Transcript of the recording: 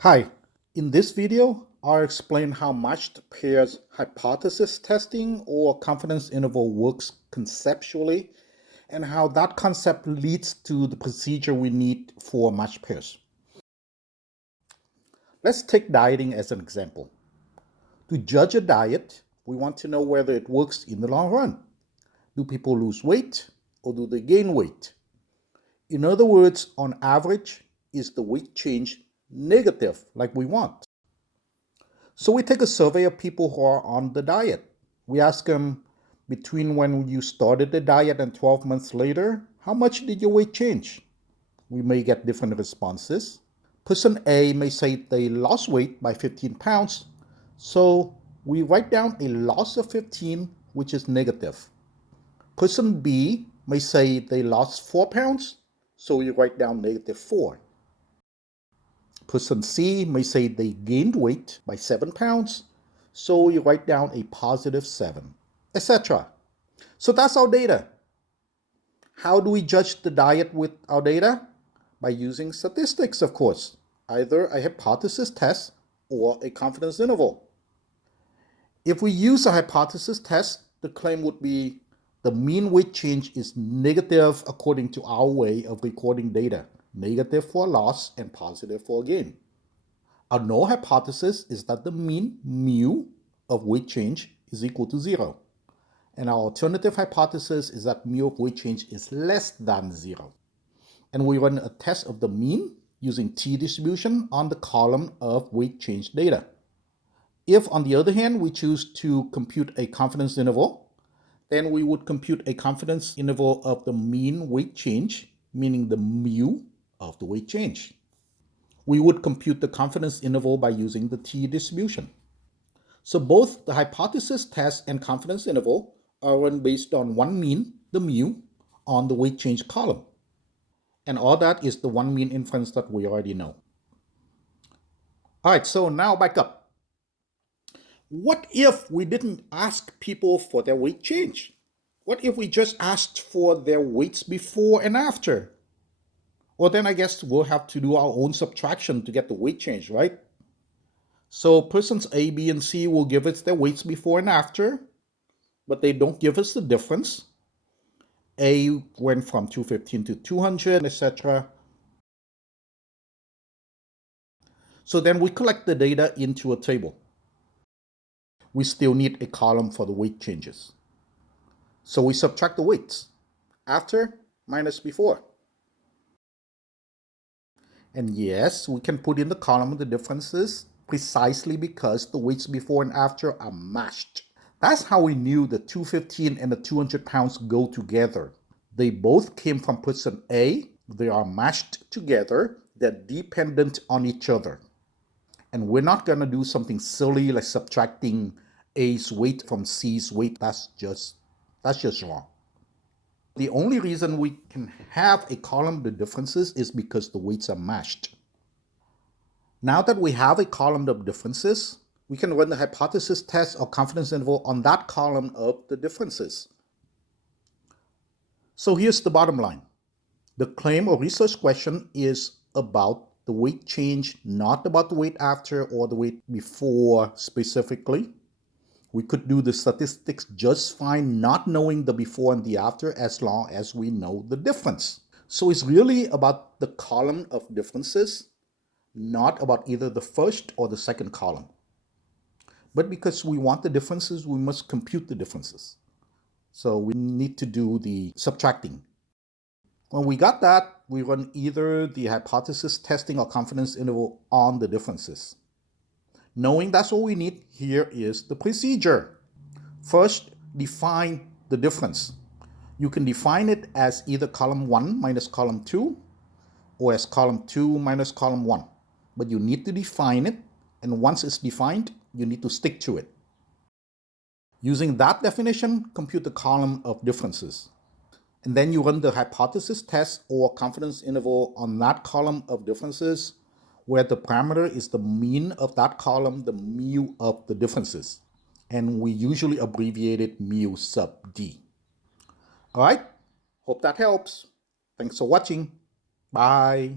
Hi, in this video, I'll explain how matched pairs hypothesis testing or confidence interval works conceptually and how that concept leads to the procedure we need for matched pairs. Let's take dieting as an example. To judge a diet, we want to know whether it works in the long run. Do people lose weight or do they gain weight? In other words, on average, is the weight change negative like we want? So we take a survey of people who are on the diet. We ask them between when you started the diet and 12 months later, how much did your weight change? We may get different responses. Person A may say they lost weight by 15 pounds. So we write down a loss of 15, which is negative. Person B may say they lost 4 pounds. So we write down negative 4. Person C may say they gained weight by 7 pounds, so you write down a positive 7, etc. So that's our data. How do we judge the diet with our data? By using statistics, of course, either a hypothesis test or a confidence interval. If we use a hypothesis test, the claim would be the mean weight change is negative according to our way of recording data. Negative for loss and positive for gain. Our null hypothesis is that the mean mu of weight change is equal to 0. And our alternative hypothesis is that mu of weight change is less than 0. And we run a test of the mean using t-distribution on the column of weight change data. If, on the other hand, we choose to compute a confidence interval, then we would compute a confidence interval of the mean weight change, meaning the mu of the weight change. We would compute the confidence interval by using the t-distribution. So both the hypothesis test and confidence interval are run based on one mean, the mu, on the weight change column. And all that is the one mean inference that we already know. All right, so now back up. What if we didn't ask people for their weight change? What if we just asked for their weights before and after? Well, then I guess we'll have to do our own subtraction to get the weight change, right? So persons A, B, and C will give us their weights before and after, but they don't give us the difference. A went from 215 to 200, etc. So then we collect the data into a table. We still need a column for the weight changes. So we subtract the weights, after minus before. And yes, we can put in the column of the differences precisely because the weights before and after are matched. That's how we knew the 215 and the 200 pounds go together. They both came from person A. They are matched together. They're dependent on each other. And we're not going to do something silly like subtracting A's weight from C's weight. That's just wrong. The only reason we can have a column of the differences is because the weights are matched. Now that we have a column of differences, we can run the hypothesis test or confidence interval on that column of the differences. So here's the bottom line. The claim or research question is about the weight change, not about the weight after or the weight before specifically. We could do the statistics just fine not knowing the before and the after as long as we know the difference. So it's really about the column of differences, not about either the first or the second column. But because we want the differences, we must compute the differences. So we need to do the subtracting. When we got that, we run either the hypothesis testing or confidence interval on the differences. Knowing that's all we need, here is the procedure. First, define the difference. You can define it as either column 1 minus column 2 or as column 2 minus column 1. But you need to define it, and once it's defined, you need to stick to it. Using that definition, compute the column of differences. And then you run the hypothesis test or confidence interval on that column of differences, where the parameter is the mean of that column, the mu of the differences. And we usually abbreviate it mu sub d. All right, hope that helps. Thanks for watching. Bye.